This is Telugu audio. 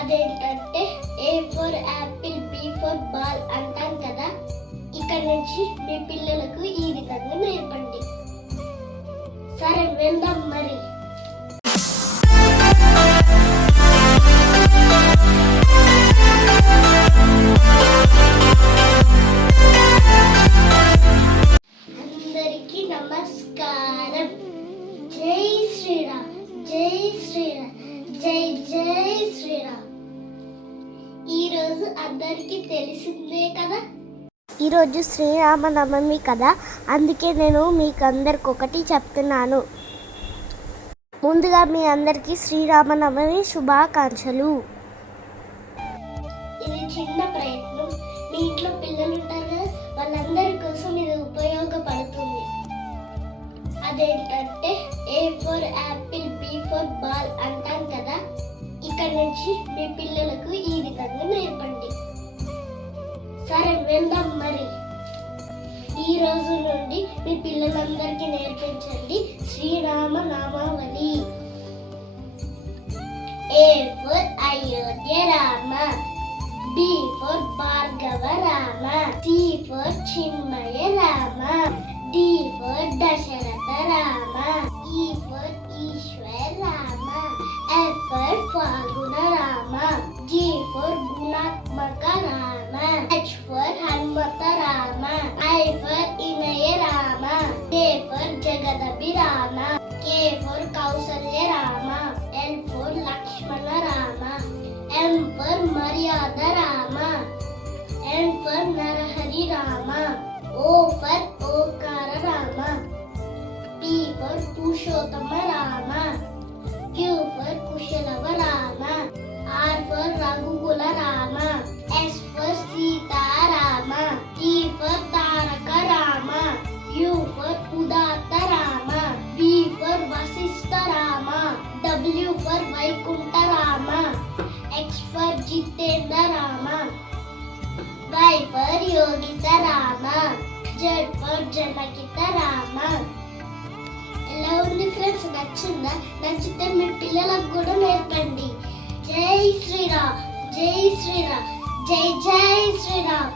అదేంటంటే A for apple B for ball అంటాం కదా ఇక్కడ నుంచి మీ పిల్లలకు ఈ విధంగా నేర్పండి. సరే వెళ్దాం. ఈరోజు అందరికీ తెలిసిందే కదా? ఈరోజు శ్రీరామనవమి కదా అందుకే నేను మీకు అందరికి ఒకటి చెప్తున్నాను. ముందుగా మీ అందరికీ శ్రీరామనవమి శుభాకాంక్షలు. ఇది చిన్న ప్రయత్నం. మీ ఇంట్లో పిల్లలు ఉంటారు కదా వాళ్ళందరి కోసం ఇది ఉపయోగపడుతుంది. అదేంటంటే A for apple B for ball ఇక్కడ నుంచి మీ పిల్లలకు ఈ విధంగా నేర్పండి. సరే వెళ్దాం మరి. ఈ రోజు నుండి మీ పిల్లలందరికీ నేర్పించండి Srirama నామావళి. A for Ayodhya Rama. B for Bhargava Rama. C for Chinmaya Rama. H for Hanmata Rama. I for Inaya Rama. J for Jagadabhi Rama. K for Kausalya Rama. L for Lakshmana Rama. M for Maryada Rama. N for Narahari Rama. O for Okara Rama. P for Pushottama Rama. Vaikuntha Rama X for Jitendra Rama Y for Yogita Rama Z for Janakita Rama ఎలా ఉంది ఫ్రెండ్స్ నచ్చిందా? నచ్చితే మీ పిల్లలకు కూడా నేర్పండి. జై శ్రీరామ్ జై శ్రీరామ్ జై జై శ్రీరామ్.